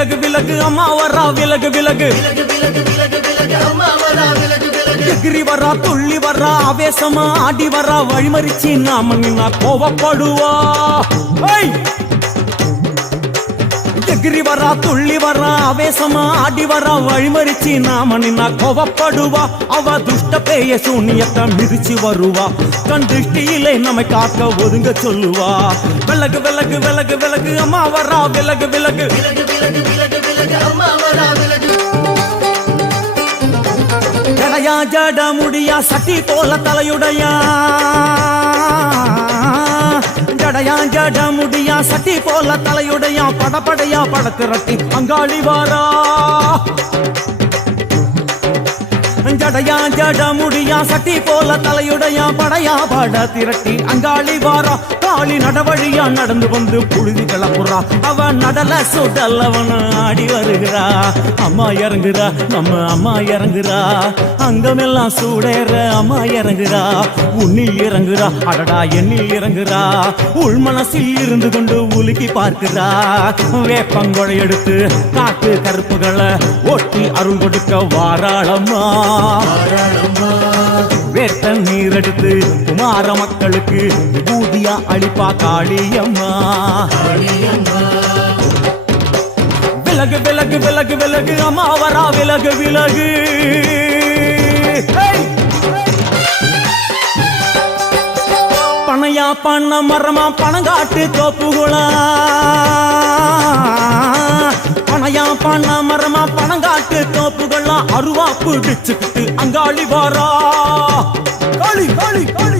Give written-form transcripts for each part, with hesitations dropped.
விலகு விலகு அம்மா வரா விலகு விலகு எகிரி வரா துள்ளி வரா ஆவேசமா ஆடி வரா வழிமறிச்சு நாம நின்னா கோவப்படுவா எகிரி வரா துள்ளி வரா ஆவேசமா ஆடி வரா வழிமறிச்சு நாம நின்னா கோவப்படுவா அவ துஷ்ட பேய சூனியத்தை மிதிச்சு வருவா கண் திருஷ்டியிலே நம்மை காக்க ஒதுங்க சொல்லுவா விலகு விலகு விலகு விலகு அம்மா வரா விலகு விலகு ஜடையா ஜட முடியா சட்டி போல தலையுடையா ஜடையா ஜட முடியா சட்டி போல தலையுடையா படப்படையா படத்திரட்டி அங்காளி வாரா ஜடையா ஜட முடியா சட்டி போல தலையுடையா படையா பட திரட்டி அங்காளி வாரா காளி நடவழியா நடந்து வந்து புழுதி கிளப்புறா அவ நடல சுடல் அவன் ஆடி வருகிறா அம்மா இறங்குறா நம்ம அம்மா இறங்குறா அங்கமெல்லாம் சூடேற அம்மா இறங்குறா உன்னில் இறங்குறா அடடா எண்ணில் இறங்குறா உள் மனசில் இருந்து கொண்டு உலுக்கி பார்க்கிறா வேப்பங்கொடை எடுத்து காட்டு கருப்புகளை ஒட்டி அருள் கொடுக்க வாராளம்மா வேட்ட நீர் எடுத்து குமார மக்களுக்கு விபூதியா அளிப்பா காளியம்மா விலகு விலகு விலகு விலகு அம்மா வரா விலகு விலகு பனையா பண்ண மரமா பணங்காட்டு தோப்புகுளா பனையா பண்ண மரமா பணங்காட்டு தோப்புகள்லாம் அருவா பிடிச்சுக்கிட்டு அங்காளி வாரா காளி காளி காளி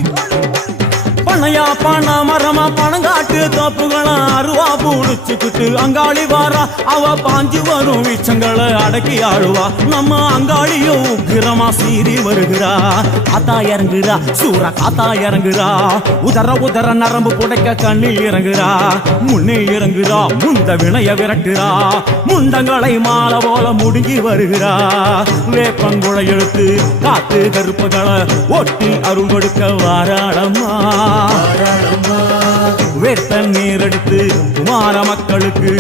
பனையா பண்ண மரமா பணங்காட்டு தோப்புகளாம் அருவா பிடிச்சுக்கிட்டு அங்காளி வாரா அவ பாஞ்சு வரும் வீச்சங்களை அடக்கி ஆளுவா நம்ம அங்காளியும் உக்கிரமா சீறி வருகிறா காத்தா இறங்குறா சூற காத்தா இறங்குறா உதர உதர நரம்பு புடைக்க கண்ணில் இறங்குறா முன்னே இறங்குறா முந்த வினைய விரட்டுறா முண்டங்களை மாலை போல முடிஞ்சி வருகிறா வேப்பங்குளை எடுத்து காத்து கருப்புகளை ஒட்டி அருள் கொடுக்க வாராளம்மா வேட்ட நீர் எடுத்து குமார மக்களுக்கு